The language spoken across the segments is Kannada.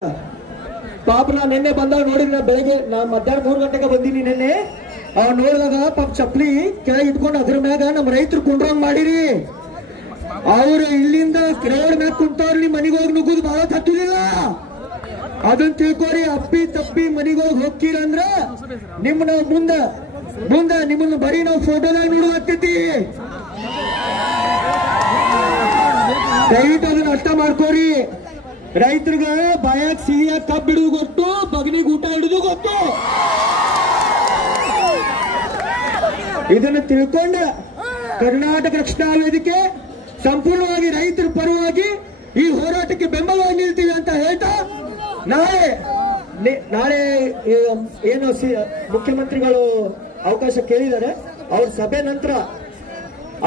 ಪಾಪ ನಾ ನಿನ್ನೆ ಬಂದಾಗ ನೋಡಿದ್ರೆ ಬೆಳಗ್ಗೆ ನಾ ಮಧ್ಯಾಹ್ನ 3 ಗಂಟೆಗೆ ಬಂದೀನಿ ನಿನ್ನೆ. ಅವ್ ನೋಡಿದಾಗ ಪಾಪ ಚಪ್ಪಲಿ ಕೆಳಗೆ ಇಟ್ಕೊಂಡು ಅದ್ರ ಮ್ಯಾಗ ನಮ್ಮ ರೈತರು ಕುಂಡ್ರಂಗ್ ಮಾಡಿರಿ. ಅವ್ರು ಇಲ್ಲಿಂದ ರೋಡ್ ಮ್ಯಾಗ ಕುಂತವ್ರಿ ಮನೆಗೆ ಹೋಗಿ ನುಗ್ಗುದು ಬಹಳ ತಟ್ಟುದಿಲ್ಲ. ಅದನ್ನ ತಿಳ್ಕೊರಿ. ಅಪ್ಪಿ ತಪ್ಪಿ ಮನೆಗೆ ಹೋಗಿ ಹೋಗ್ತೀರಂದ್ರ ನಿಮ್ಮನ್ನ ಮುಂದೆ ನಿಮ್ಮನ್ನ ಬರೀ ನಾವು ಫೋಟೋದಾಗ ನೋಡುವತ್ತೈತಿ. ದಯವಿಟ್ಟು ಅದನ್ನ ಅರ್ಥ ಮಾಡ್ಕೋರಿ. ರೈತರಿಗೆ ಬಾಯಾಗ ಸಿಹಿಯಾಗ ಕಬ್ಬು ಹಿಡಿದು ಗೊತ್ತು, ಬಗನಿಗೆ ಊಟ ಹಿಡಿದು ಗೊತ್ತು. ಇದನ್ನು ತಿಳ್ಕೊಂಡ ಕರ್ನಾಟಕ ರಕ್ಷಣಾ ವೇದಿಕೆ ಸಂಪೂರ್ಣವಾಗಿ ರೈತರ ಪರವಾಗಿ ಈ ಹೋರಾಟಕ್ಕೆ ಬೆಂಬಲವಾಗಿ ನಿಲ್ತೀವಿ ಅಂತ ಹೇಳ್ತಾ, ನಾಳೆ ಏನು ಮುಖ್ಯಮಂತ್ರಿಗಳು ಅವಕಾಶ ಕೇಳಿದ್ದಾರೆ. ಅವ್ರ ಸಭೆ ನಂತರ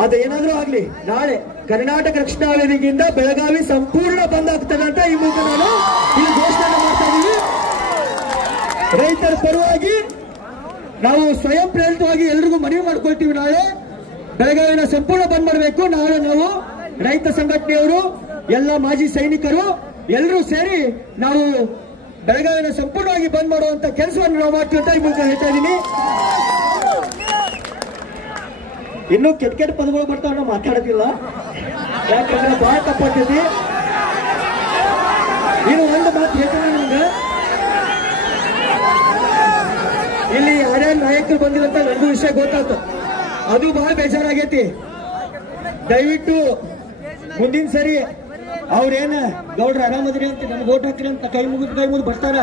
ಅದೇನಾದ್ರೂ ಆಗ್ಲಿ, ನಾಳೆ ಕರ್ನಾಟಕ ರಕ್ಷಣಾ ವೇದಿಕೆಯಿಂದ ಬೆಳಗಾವಿ ಸಂಪೂರ್ಣ ಬಂದ್ ಆಗ್ತದೆ ಅಂತ ಈ ಮೂಲಕ ನಾನು ಇಲ್ಲಿ ಘೋಷಣೆ ಮಾಡ್ತಾ ಇದ್ದೀವಿ. ರೈತರ ಪರವಾಗಿ ನಾವು ಸ್ವಯಂ ಪ್ರೇರಿತವಾಗಿ ಎಲ್ರಿಗೂ ಮನವಿ ಮಾಡ್ಕೊಳ್ತೀವಿ. ನಾಳೆ ಬೆಳಗಾವಿನ ಸಂಪೂರ್ಣ ಬಂದ್ ಮಾಡಬೇಕು. ನಾಳೆ ನಾವು ರೈತ ಸಂಘಟನೆಯವರು, ಎಲ್ಲ ಮಾಜಿ ಸೈನಿಕರು ಎಲ್ಲರೂ ಸೇರಿ ನಾವು ಬೆಳಗಾವಿನ ಸಂಪೂರ್ಣವಾಗಿ ಬಂದ್ ಮಾಡುವಂತ ಕೆಲಸವನ್ನು ನಾವು ಮಾಡ್ತೀವಿ ಅಂತ ಈ ಮೂಲಕ ಹೇಳ್ತಾ ಇದ್ದೀನಿ. ಇನ್ನು ಕೆಟ್ಟ ಕೆಟ್ಟ ಪದಗಳು ಬರ್ತಾವ, ನಾವು ಮಾತಾಡೋದಿಲ್ಲ, ಯಾಕಂದ್ರೆ ಬಹಳ ತಪ್ಪಾಗ್ತೈತಿ. ಇನ್ನು ಒಂದು ಮಾತು ಹೇಳ್ತೀನಿ ನಿಮ್ಗೆ, ಇಲ್ಲಿ ಯಾರ್ಯಾರು ನಾಯಕರು ಬಂದಿಲ್ಲ ಅಂತ ನನಗೂ ವಿಷಯ ಗೊತ್ತಾಯ್ತು. ಅದು ಬಹಳ ಬೇಜಾರಾಗೈತಿ. ದಯವಿಟ್ಟು ಮುಂದಿನ ಸರಿ ಅವ್ರೇನ ಗೌಡ್ರ ಆರಾಮದ್ರಿ ಅಂತ ನಮ್ಗೆ ಓಟ್ ಹಾಕ್ರಿ ಅಂತ ಕೈ ಮುಗಿದು ಬರ್ತಾರ,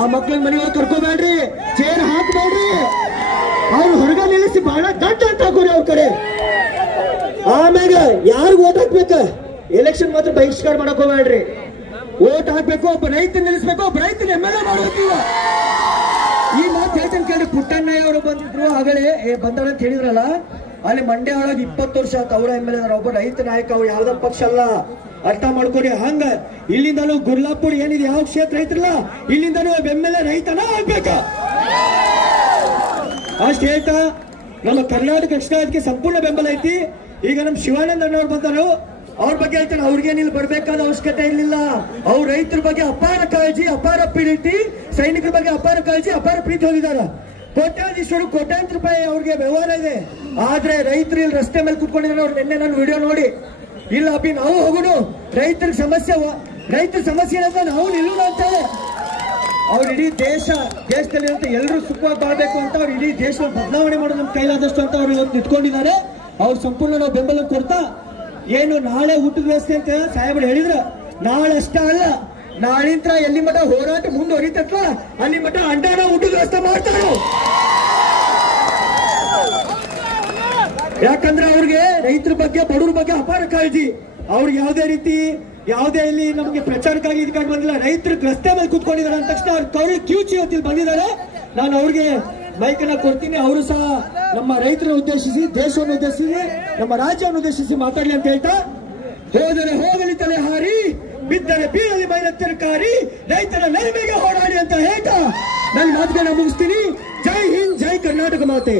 ಆ ಮಕ್ಳನ್ನ ಮನೆಯವ್ರು ಕರ್ಕೋಬೇಡ್ರಿ, ಚೇರ್ ಹಾಕಬೇಡ್ರಿ. ಅವ್ರು ಹೊರಗ ನಿಲ್ಲಿಸಿ ಬಹಳ ದಡ್ಡ ಅಂತ ಹಾಕೋರಿ ಅವ್ರ ಕಡೆ. ಆಮ್ಯಾಗ ಯಾರಿಗ ಓಟ್ ಹಾಕ್ಬೇಕ, ಎಲೆಕ್ಷನ್ ಮಾತ್ರ ಬಹಿಷ್ಕಾರ ಮಾಡಕ್ ಹೋಗ್ಬೇಡ್ರಿ. ಓಟ್ ಹಾಕ್ಬೇಕು, ಒಬ್ಬ ರೈತ ನಿಲ್ಲಿಸ್ಬೇಕು, ಒಬ್ಬ ರೈತನ MLA ಮಾಡಬೇಕು. ಈ ಮಾತು ಹೇಳ್ತೇನೆ ಕೇಳಿ. ಪುಟ್ಟಣ್ಣಯ್ಯ ಅವರು ಬಂದಿದ್ರು ಆಗಲೇ ಬಂದಾರ ಅಂತ ಹೇಳಿದ್ರಲ್ಲ, ಅಲ್ಲಿ ಮಂಡ್ಯ ಒಳಗೆ 20 ವರ್ಷ ಆತ ಅವರ MLA. ಒಬ್ಬ ರೈತ ನಾಯಕ, ಅವ್ರು ಯಾವ್ದ ಪಕ್ಷ ಅಲ್ಲ, ಅರ್ಥ ಮಾಡ್ಕೊಡಿ. ಹಂಗ ಇಲ್ಲಿಂದಲೂ ಗುರ್ಲಾಪುರ್ ಏನಿದೆ ಯಾವ ಕ್ಷೇತ್ರ ಐತ್ರಲ್ಲ, ಇಲ್ಲಿಂದಲೂ MLA ರೈತನ ಆಗ್ಬೇಕ. ಅಷ್ಟ್ ಹೇಳ್ತಾ ನಮ್ಮ ಕರ್ನಾಟಕ ರಕ್ಷಣಾ ವೇದಿಕೆ ಸಂಪೂರ್ಣ ಬೆಂಬಲ ಐತಿ. ಈಗ ನಮ್ಮ ಶಿವಾನಂದ ಅಣ್ಣವ್ರು ಬಂದರು, ಅವ್ರ ಬಗ್ಗೆ ಹೇಳ್ತಾನೆ, ಅವ್ರಿಗೇನು ಇಲ್ಲಿ ಬರ್ಬೇಕಾದ ಅವಶ್ಯಕತೆ ಇರಲಿಲ್ಲ. ಅವ್ರ ರೈತರ ಬಗ್ಗೆ ಅಪಾರ ಕಾಳಜಿ, ಅಪಾರ ಪ್ರೀತಿ, ಸೈನಿಕರ ಬಗ್ಗೆ ಅಪಾರ ಕಾಳಜಿ, ಅಪಾರ ಪ್ರೀತಿ ಹೊಂದಿದ್ದಾರೆ. ಕೋಟ್ಯಾಧೀಶರು ಕೋಟ್ಯಾಂತರ ರೂಪಾಯಿ ಅವ್ರಿಗೆ ವ್ಯವಹಾರ ಇದೆ. ಆದ್ರೆ ರೈತರು ಇಲ್ಲಿ ರಸ್ತೆ ಮೇಲೆ ಕುತ್ಕೊಂಡಿದ್ದಾರೆ. ಅವ್ರು ನಿನ್ನೆ ನಾನು ವಿಡಿಯೋ ನೋಡಿ, ಇಲ್ಲ ಅಪ್ಪಿ ನಾವು ಹೋಗೋಣ, ರೈತರ ಸಮಸ್ಯೆ ಏನಂತ ನಾವು ನಿಲ್ಲೋಣ ಅಂತ. ಅವ್ರು ಇಡೀ ದೇಶದಲ್ಲಿ ಎಲ್ಲರೂ ಸುಖವಾಗಿ ಬಾಳ್ಬೇಕು ಅಂತ ಅವ್ರು ಇಡೀ ದೇಶ ಬದಲಾವಣೆ ಮಾಡೋದು ನಮ್ಮ ಕೈಲಾದಷ್ಟು ಅಂತ ಅವ್ರು ಇವತ್ತು ನಿಂತ್ಕೊಂಡಿದ್ದಾರೆ. ಅವ್ರು ಸಂಪೂರ್ಣ ನಾವು ಬೆಂಬಲ ಕೊಡ್ತಾ, ಏನು ನಾಳೆ ಊಟದ ವ್ಯವಸ್ಥೆ ಅಂತ ಸಾಹೇಬರು ಹೇಳಿದ್ರ, ನಾಳೆ ಅಷ್ಟ ಅಲ್ಲ, ನಾಳಿಂತ್ರ ಎಲ್ಲಿ ಮಠ ಹೋರಾಟ ಮುಂದುವರಿತತ್ವ ಅಲ್ಲಿ ಮಠ ಅಂಡಾನ ಊಟದ ವ್ಯವಸ್ಥೆ ಮಾಡ್ತಾರ. ಯಾಕಂದ್ರೆ ಅವ್ರಿಗೆ ರೈತರ ಬಗ್ಗೆ, ಬಡವ್ರ ಬಗ್ಗೆ ಅಪಾರ ಕಾಳಜಿ. ಅವ್ರಿಗೆ ಯಾವುದೇ ಇಲ್ಲಿ ನಮಗೆ ಪ್ರಚಾರಕ್ಕಾಗಿ ಇದಕ್ಕಾಗಿ ಬಂದಿಲ್ಲ. ರೈತರು ರಸ್ತೆ ಮೇಲೆ ಕೂತ್ಕೊಂಡಿದ್ದಾರೆ ಅಂದ ತಕ್ಷಣ ಅವ್ರು ಕೌಳಿ ಕ್ಯೂಚಿ ಹೊತ್ತಿಲ್ ಬಂದಿದ್ದಾರೆ. ನಾನು ಅವ್ರಿಗೆ ಮೈಕನ್ನ ಕೊಡ್ತೀನಿ. ಅವರು ಸಹ ನಮ್ಮ ರೈತರನ್ನು ಉದ್ದೇಶಿಸಿ, ದೇಶವನ್ನು ಉದ್ದೇಶಿಸಿ, ನಮ್ಮ ರಾಜ್ಯವನ್ನು ಉದ್ದೇಶಿಸಿ ಮಾತಾಡಲಿ ಅಂತ ಹೇಳ್ತಾ, ಹೋದರೆ ಹೋಗಲಿ ತಲೆ ಹಾರಿ, ಬಿದ್ದರೆ ಬೀಳಲಿ ಮೈಲ ತರಕಾರಿ, ರೈತರ ನೆರವಿಗೆ ಹೋರಾಡಿ ಅಂತ ಹೇಳ್ತಾ ನನ್ನ ಮಾತುಗಳನ್ನ ಮುಗಿಸ್ತೀನಿ. ಜೈ ಹಿಂದ್, ಜೈ ಕರ್ನಾಟಕ ಮಾತೆ.